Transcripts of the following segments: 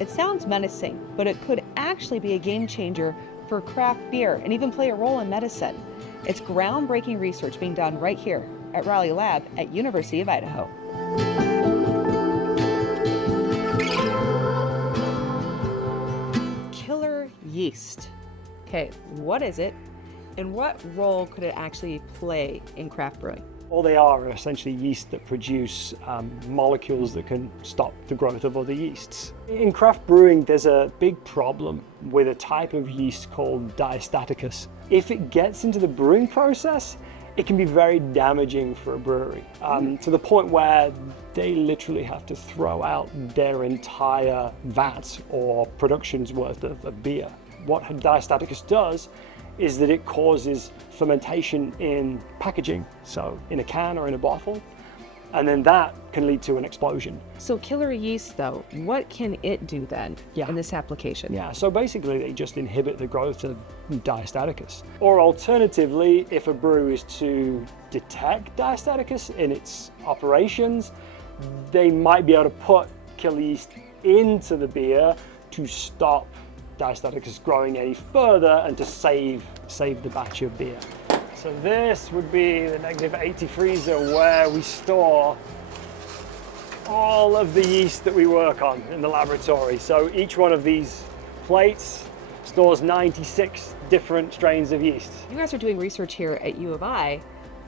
It sounds menacing, but it could actually be a game changer for craft beer and even play a role in medicine. It's groundbreaking research being done right here at Rowley Lab at University of Idaho. Killer yeast. Okay, what is it, and what role could it actually play in craft brewing? All they are essentially yeast that produce molecules that can stop the growth of other yeasts. In craft brewing, there's a big problem with a type of yeast called diastaticus. If it gets into the brewing process, it can be very damaging for a brewery, to the point where they literally have to throw out their entire vat or production's worth of beer. What diastaticus does is that it causes fermentation in packaging, so in a can or in a bottle, and then that can lead to an explosion. So killer yeast, though, what can it do then in this application? Yeah, so basically they just inhibit the growth of diastaticus. Or alternatively, if a brewery is to detect diastaticus in its operations, they might be able to put killer yeast into the beer to stop diastaticus growing any further and to save the batch of beer. So this would be the -80 freezer where we store all of the yeast that we work on in the laboratory. So each one of these plates stores 96 different strains of yeast. You guys are doing research here at U of I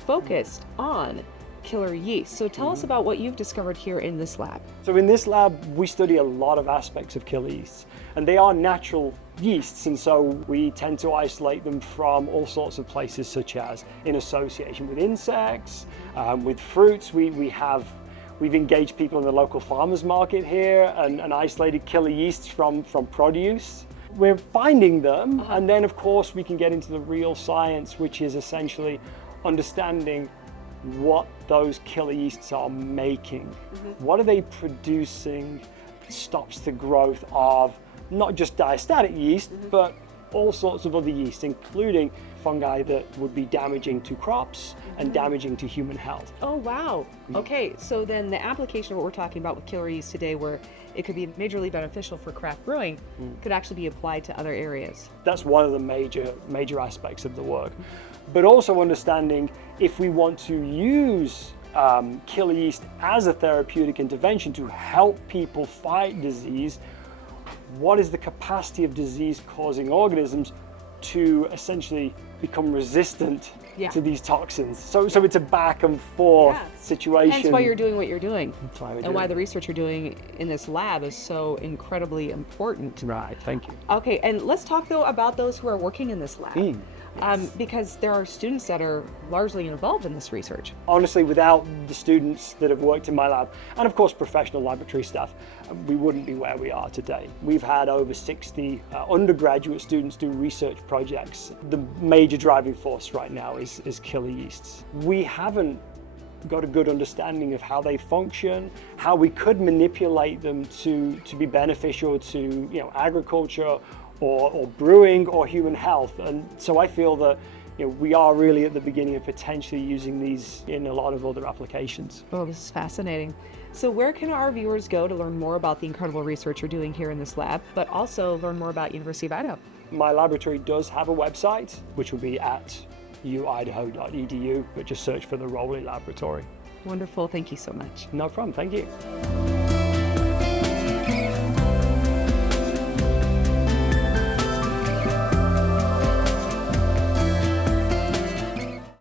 focused on killer yeast. So tell us about what you've discovered here in this lab. So in this lab, we study a lot of aspects of killer yeasts, and they are natural yeasts, and so we tend to isolate them from all sorts of places, such as in association with insects, with fruits. We've engaged people in the local farmers market here and isolated killer yeasts from produce. We're finding them, and then of course we can get into the real science, which is essentially understanding what those killer yeasts are making. What are they producing that stops the growth of not just diastatic yeast, but all sorts of other yeasts, including fungi that would be damaging to crops and damaging to human health. Oh, wow. Okay, so then the application of what we're talking about with killer yeast today, where it could be majorly beneficial for craft brewing, could actually be applied to other areas. That's one of the major aspects of the work. But also understanding if we want to use killer yeast as a therapeutic intervention to help people fight disease, what is the capacity of disease-causing organisms to essentially become resistant to these toxins? So it's a back and forth situation. Hence why you're doing what you're doing. That's why why the research you're doing in this lab is so incredibly important. Right, thank you. Okay, and let's talk though about those who are working in this lab. Because there are students that are largely involved in this research. Honestly, without the students that have worked in my lab, and of course professional laboratory staff, we wouldn't be where we are today. We've had over 60 undergraduate students do research projects. The major driving force right now is killer yeasts. We haven't got a good understanding of how they function, how we could manipulate them to be beneficial to agriculture or brewing or human health. And so I feel that we are really at the beginning of potentially using these in a lot of other applications. Oh, this is fascinating. So where can our viewers go to learn more about the incredible research you're doing here in this lab, but also learn more about University of Idaho? My laboratory does have a website, which will be at uidaho.edu, but just search for the Rowley Laboratory. Wonderful, thank you so much. No problem, thank you.